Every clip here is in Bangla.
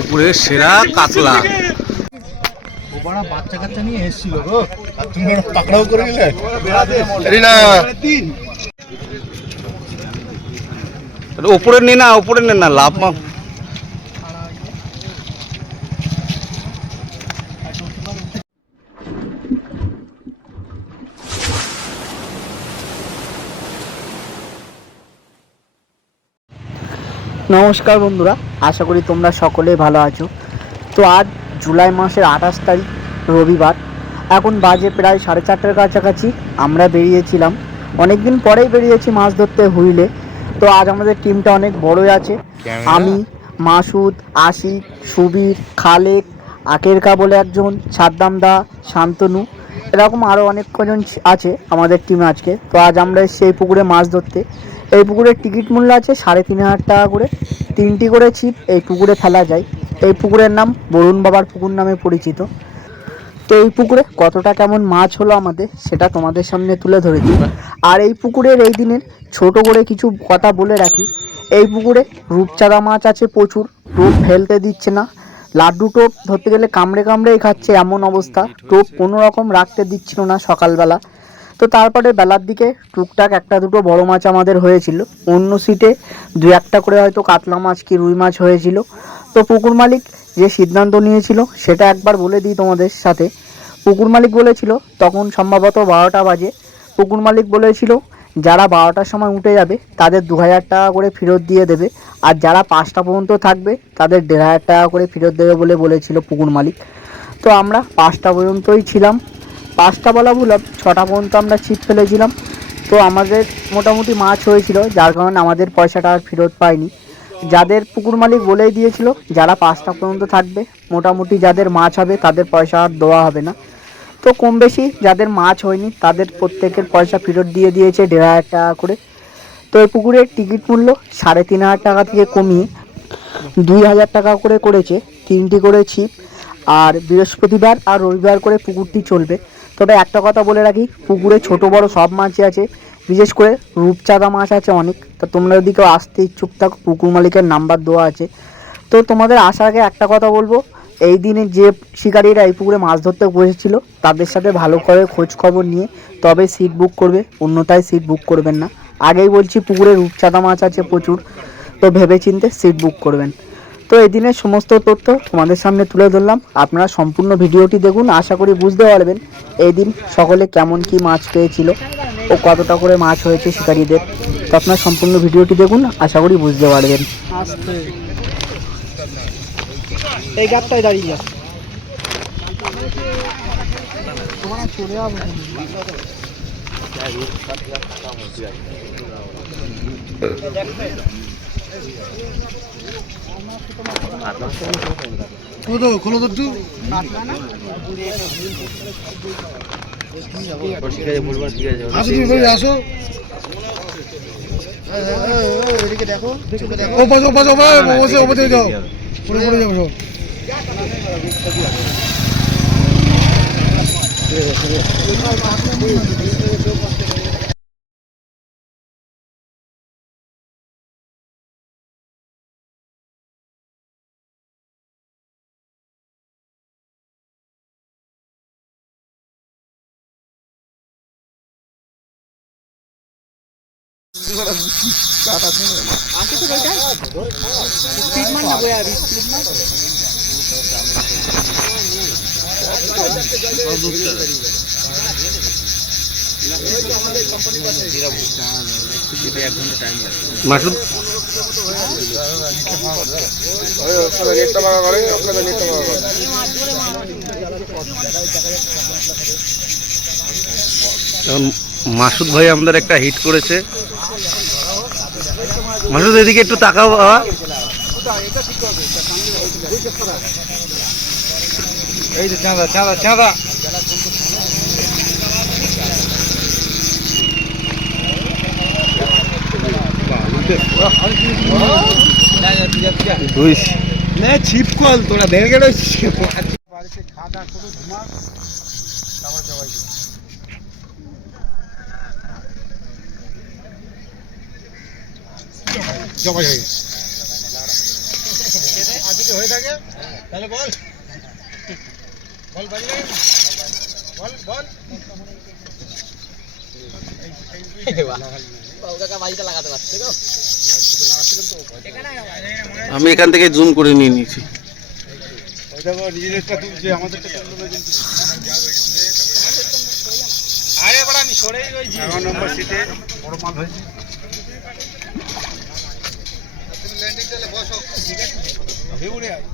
উপরে সেরা কাতলা। ওরা বাচ্চা কাচ্চা নিয়ে এসেছিল গো। আর তুমি পাকড়াও করে নিলে রিনা। উপরে নে না উপরে নে না লাভ মা নমস্কার বন্ধুরা আশা করি তোমরা সকলেই ভালো আছো। তো আজ জুলাই মাসের আঠাশ তারিখ রবিবার। এখন বাজে প্রায় সাড়ে চারটার কাছাকাছি আমরা বেরিয়েছিলাম। অনেক দিন পরেই বেরিয়েছি মাছ ধরতে হুইলে। তো আজ আমাদের টিমটা অনেক বড়ই আছে। আমি মাসুদ আশিক সুবীর খালেক আকেরকা বলে একজন সাদ্দাম দা শান্তনু এরকম আরও অনেক কজন আছে আমাদের টিমে আজকে। তো আজ আমরা সেই পুকুরে মাছ ধরতে। এই পুকুরের টিকিট মূল্য আছে সাড়ে তিন হাজার টাকা করে। তিনটি করে ছিপ এই পুকুরে ফেলা যায়। এই পুকুরের নাম বরুণ বাবার পুকুর নামে পরিচিত। তো এই পুকুরে কতটা কেমন মাছ হলো আমাদের সেটা তোমাদের সামনে তুলে ধরেছি আর এই পুকুরের এই দিনের ছোট করে কিছু কথা বলে রাখি। এই পুকুরে রূপচাঁদা মাছ আছে প্রচুর টোপ ফেলতে দিচ্ছে না। লাড্ডু টোপ ধরতে গেলে কামড়ে কামড়েই খাচ্ছে এমন অবস্থা। টোপ কোনো রকম রাখতে দিচ্ছিল না সকালবেলা। তো তারপরে বেলার দিকে টুকটাক একটা দুটো বড় মাছ আমাদের হয়েছিল। অন্য সিটে দু একটা করে হয়তো কাতলা মাছ কি রুই মাছ হয়েছিল। তো পুকুর মালিক যে সিদ্ধান্ত নিয়েছিল সেটা একবার বলে দিই তোমাদের সাথে। পুকুর মালিক বলেছিল, তখন সম্ভবত বারোটা বাজে। পুকুর মালিক বলেছিল, যারা বারোটার সময় উঠে যাবে, তাদের দু হাজার টাকা করে ফেরত দিয়ে দেবে। আর যারা পাঁচটা পর্যন্ত থাকবে, তাদের দেড় হাজার টাকা করে ফেরত দেবে বলে বলেছিল পুকুর মালিক। তো আমরা পাঁচটা পর্যন্তই ছিলাম। পাঁচটা বলা ভুল ছটা পর্যন্ত আমরা ছিপ ফেলেছিলাম। তো আমাদের মোটামুটি মাছ হয়েছিল, যার কারণে আমাদের পয়সাটা আর ফেরত পাইনি। যাদের পুকুর মালিক বলেই দিয়েছিল, যারা পাঁচটা পর্যন্ত থাকবে, মোটামুটি যাদের মাছ হবে, তাদের পয়সা আর দেওয়া হবে না। তো কম বেশি যাদের মাছ হয়নি, তাদের প্রত্যেকের পয়সা ফেরত দিয়ে দিয়েছে দেড় হাজার টাকা করে। তো এই পুকুরের টিকিট মূল্য সাড়ে তিন হাজার টাকা থেকে কমিয়ে দুই হাজার টাকা করে করেছে তিনটি করে ছিপ। আর বৃহস্পতিবার আর রবিবার করে পুকুরটি চলবে। তবে একটা কথা বলে রাখি, পুকুরে ছোট বড় সব মাছই আছে। বিশেষ করে রূপচাঁদা মাছ আছে অনেক। তো তোমরা যদি কেউ আসতে ইচ্ছুক থাকো পুকুর মালিকের নাম্বার দেওয়া আছে। তো তোমাদের আসার আগে একটা কথা বলব, এই দিনে যে শিকারীরা এই পুকুরে মাছ ধরতে বসেছিল, তাদের সাথে ভালো করে খোঁজ খবর নিয়ে তবে সিট বুক করবে, অন্যথায় সিট বুক করবেন না। আগেই বলছি, পুকুরে রূপচাঁদা মাছ আছে প্রচুর। তো ভেবে চিনতে সিট বুক করবেন। তো এই দিনের সমস্ত তথ্য তোমাদের সামনে তুলে ধরলাম। আপনারা সম্পূর্ণ ভিডিওটি দেখুন, আশা করি বুঝতে পারবেন এই দিন সকলে কেমন কি মাছ পেয়েছিল ও কতটা করে মাছ হয়েছে শিকারীদের। তো আপনারা সম্পূর্ণ ভিডিওটি দেখুন, আশা করি বুঝতে পারবেন। খোলো তো খোলো তো একটু। আসো তুমি বলি আসো। দেখো ও পাশে ও পাশে ও পাশে ও পাশে ও পাশে যাও পরে পরে যাও সব মাসুদ এখন মাসুদ ভাই আমাদের একটা হিট করেছে। মাসুদ এদিকে একটু তাকাও বাবা। এই যে চাঁদা চাঁদা চাঁদা। নে ছিপ কল তোরা দেখে গেলে জবাই হয়ে গেছে। আর যদি হয়ে থাকে তাহলে বল। বল বাজবে বল বল। আমি এখান থেকে জুম করে নিয়ে নিয়েছি। ওই আরে বড় আমি নম্বর সিটে বড় মাল হয়েছে। তুমি ল্যান্ডিং চলে বসো ঠিক আছে ভিউরে আয়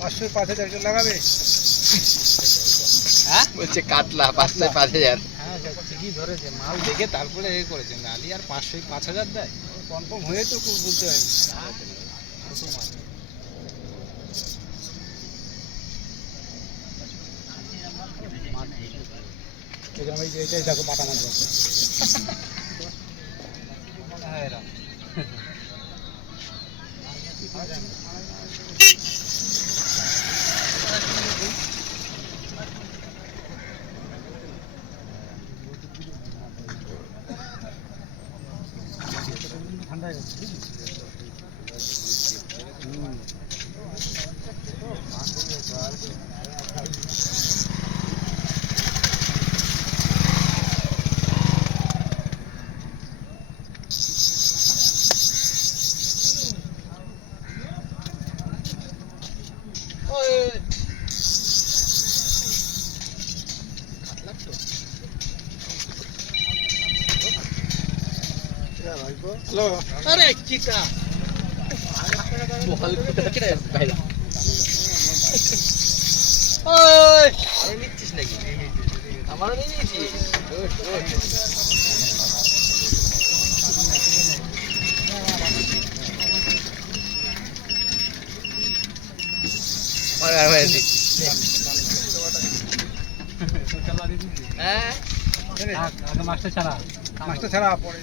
পাঁচশো পাঁচ হাজার কে লাগাবে? বলছে কাতলা পাঁচটায় পাঁচ হাজার। হ্যাঁ ঠিকই ধরেছে। মাল দেখে তারপরে এ করেছে। নালি আর পাঁচশো পাঁচ হাজার দেয়। কনফার্ম হয়ে তো খুব বলতে হয় এটাই দেখো বাটা মাছ হ্যাঁ ঠান্ডা হয়ে গেছে হ্যালো আরে চিতা ওই! নিচ্ছিস নাকি? আমারও নিয়ে নিয়েছিস মাস্টার ছাড়া। মাস্টার ছাড়া পরে।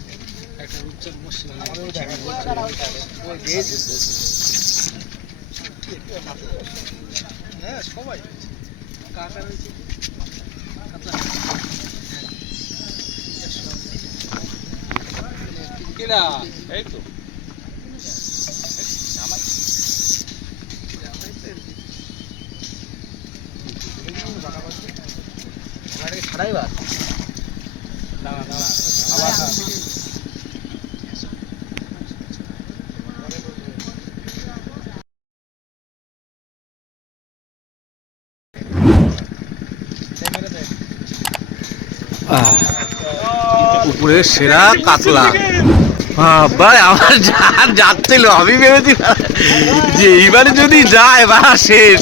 হ্যাঁ সবাই কাকা রয়েছে কিনা এই তো ছাড়াই বা দাঁড়া দাঁড়া আবার উপরে সেরা কাতলা। ভাই, আমার যা যাচ্ছিল আমি ভেবেছি যে এইবারে যদি যায় বা শেষ।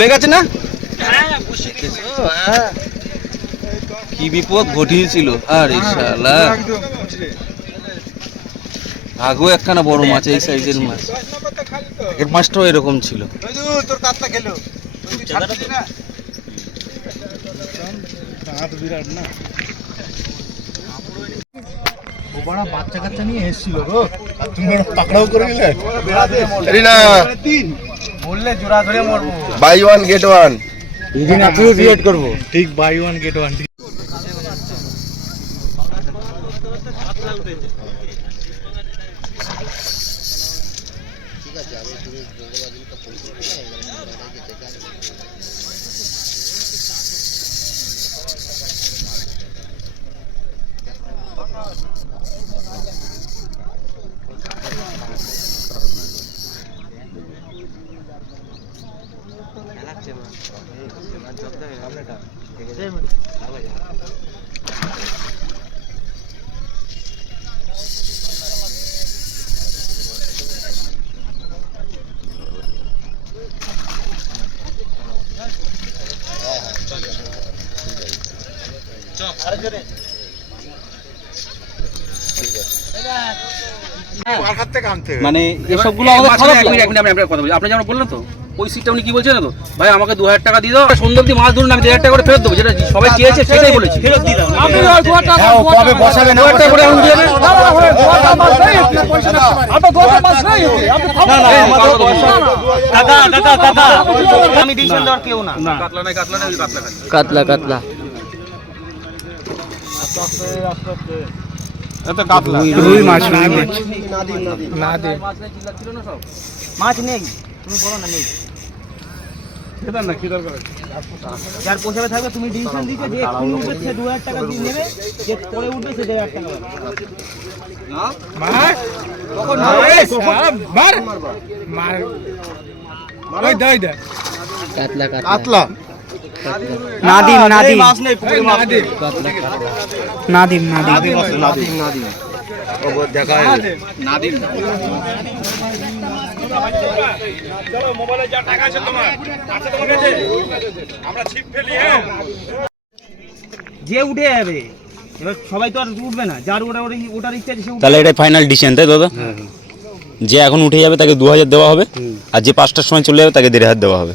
খুলে গেছে না? কি বিপদ ঘটিয়েছিল আরে শালা। আগেও একখানা বড় মাছ এই সাইজের মাছ। এর মাছটাও এরকম ছিল। তোর কাতলা খেলো। ছাড়ছিস না। দাঁত বিরাট না। ও বড় বাচ্চা কাচ্চা নিয়ে এসেছিল গো। আর তুমি পাকড়াও করে নিলে বললে জোড়া ধরে মরবো। Buy one get one. দুদিন আপনিও রিয়েট করব। ঠিক বাই ওয়ান গেট ওয়ান। ঠিক আছে আগে তুমি মানে এসবগুলো আমাদের খারাপ লাগে। আপনি যেমন বললেন তো ওই সিটটা উনি কি বলছেন তো? ভাই আমাকে দু হাজার টাকা দিয়ে দাও সন্ধ্যা অব্দি মাছ ধরুন আমি দেড় টাকা করে ফেরত দেবো যেটা সবাই চেয়েছে সেটাই বলেছি। ফেরত দিয়ে দাও। আপনি দু হাজার টাকা কবে বসাবেন দু হাজার টাকা করে এখন দিয়ে দেন। না? আমি ডিসিশন দেওয়ার কেউ না। কাতলা নাই কাতলা নাই ওই কাতলা খাচ্ছি। কাতলা কাতলা। রুই মাছ রুই মাছ। মাছ নেই তুমি বলো না নেই। যার পোষাবে থাকবে তুমি ডিসিশন দিতে যে এক্ষুনি উঠবে সে দু হাজার টাকা দিয়ে নেবে যে পরে উঠবে সে দেড় হাজার টাকা পাবে। কাতলা। কাতলা। নাদিম নাদিম। নাদিম। নাদিম যে উঠে যাবে এবার সবাই তো আর উঠবে না। যার ওটা ওটা ওটার ইচ্ছা আছে তাহলে এটা ফাইনাল ডিসিশন তাই দাদা? যে এখন উঠে যাবে তাকে দু হাজার দেওয়া হবে। আর যে পাঁচটার সময় চলে যাবে তাকে দেড় হাজার দেওয়া হবে।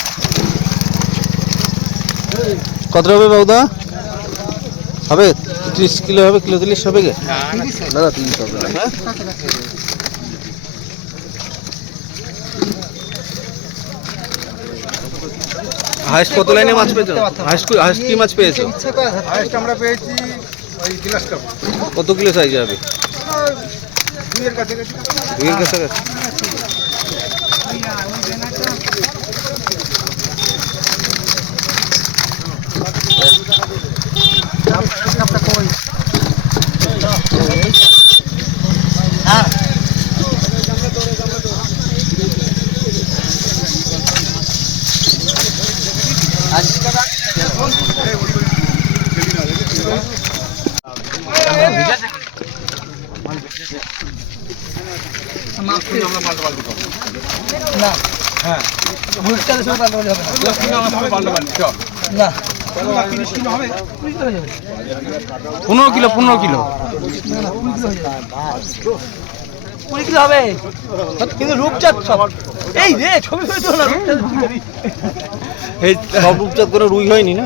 কত হবে বাবুদা? হবে? ত্রিশ কিলো হবে কিলো তিরিশ হবে গে? দাদা তিরিশ হবে। হ্যাঁ? হাইস্ট কত লাইনে মাছ পেয়েছ? হাইস্ট হাইস্ট কি মাছ পেয়েছ? হায়েস্ট আমরা পেয়েছি ওই কত কিলো সাইজ হবে? দুইয়ের কাছাকাছি। দুইয়ের কাছাকাছি। পনেরো কিলো পনেরো কিলো। কুড়ি কিলো হবে। কিন্তু রূপচাঁদ সব। এই রে ছবি না রূপচাঁদ। এই সব রূপচাঁদ করে রুই হয়নি না?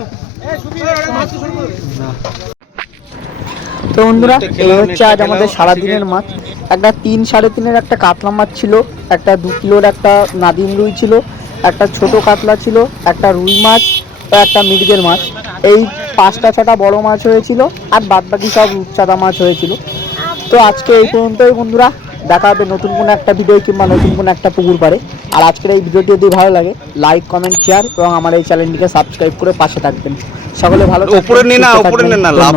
তো বন্ধুরা এই হচ্ছে আজ আমাদের সারাদিনের মাছ। একটা তিন সাড়ে তিনের একটা কাতলা মাছ ছিল একটা দু কিলোর একটা নাদিম রুই ছিল একটা ছোট কাতলা ছিল একটা রুই মাছ ও একটা মির্গের মাছ। এই পাঁচটা ছটা বড় মাছ হয়েছিল আর বাদ বাকি সব রূপচাঁদা মাছ হয়েছিল। তো আজকে এই পর্যন্তই বন্ধুরা। দেখা হবে নতুন কোনো একটা ভিডিও কিংবা নতুন কোনো একটা পুকুর পারে আর আজকের এই ভিডিওটি যদি ভালো লাগে লাইক কমেন্ট শেয়ার এবং আমার এই চ্যানেলটিকে সাবস্ক্রাইব করে পাশে থাকবেন। সকলে ভালো উপরে নে না উপরে না লাভ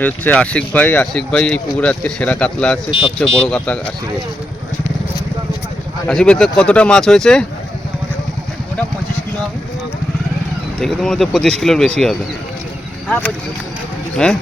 এ হচ্ছে আশিক ভাই। আশিক ভাই এই পুকুরে আজকে সেরা কাতলা আছে সবচেয়ে বড় কাতলা আশিকের। আশিক ভাই কতটা মাছ হয়েছে? দেখে তো মনে হচ্ছে পঁচিশ কিলোর বেশি হবে। হ্যাঁ হ্যাঁ?